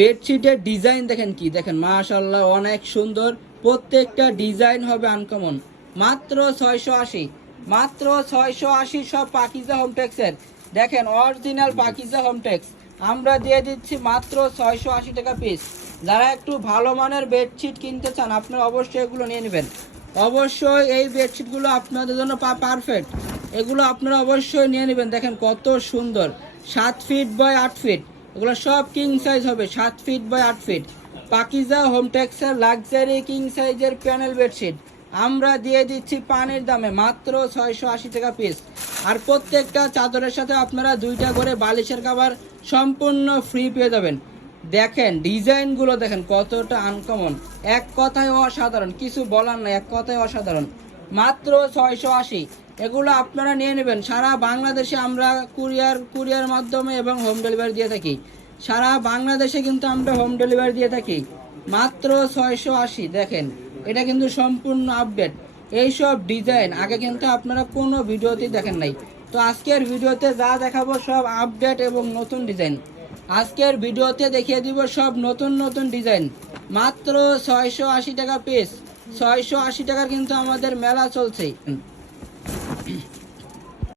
বেডশিটের design দেখেন কি? দেখেন মাশাল্লাহ অনেক সুন্দর। প্রত্যেকটা ডিজাইন হবে আনকমন মাত্র ছয়শো আশি। মাত্র ছয়শো আশি সব পাকিজা হোমটেক্সের দেখেন অরিজিনাল পাকিজা হোমটেক্স আমরা দিয়ে দিচ্ছি মাত্র ছয়শো আশি টাকা পিস যারা একটু ভালো মানের বেডশিট কিনতে চান, আপনারা অবশ্যই এগুলো নিয়ে নেবেন। অবশ্যই এই বেডশিটগুলো আপনাদের জন্য পারফেক্ট এগুলো আপনারা অবশ্যই নিয়ে নেবেন। দেখেন কত সুন্দর। সাত ফিট বাই আট ফিট এগুলো সব কিং সাইজ হবে, সাত ফিট বাই আট ফিট পাকিজা হোম হোমটেক্সের লাক্সারি কিং সাইজের প্যানেল বেডশিট আমরা দিয়ে দিচ্ছি পানির দামে মাত্র ছয়শো আশি টাকা পিস আর প্রত্যেকটা চাদরের সাথে আপনারা দুইটা করে বালিশের কাভার সম্পূর্ণ ফ্রি পেয়ে যাবেন। দেখেন, ডিজাইনগুলো দেখেন কতটা আনকমন এক কথায় অসাধারণ, কিছু বলার না এক কথায় অসাধারণ। মাত্র ছয়শো আশি। এগুলো আপনারা নিয়ে নেবেন। সারা বাংলাদেশে আমরা কুরিয়ার কুরিয়ার মাধ্যমে এবং হোম ডেলিভারি দিয়ে থাকি। সারা বাংলাদেশে কিন্তু আমরা হোম ডেলিভারি দিয়ে থাকি। মাত্র ছয়শো আশি, দেখেন। এটা কিন্তু সম্পূর্ণ আপডেট। এইসব ডিজাইন, আগে কিন্তু আপনারা কোনো ভিডিওতেই দেখেন নাই। তো আজকের ভিডিওতে যা দেখাবো সব আপডেট এবং নতুন ডিজাইন। আজকের ভিডিওতে দেখিয়ে দিব সব নতুন নতুন ডিজাইন। মাত্র ছয়শো আশি টাকা পিস। ছয়শো আশি টাকার কিন্তু আমাদের মেলা চলছে।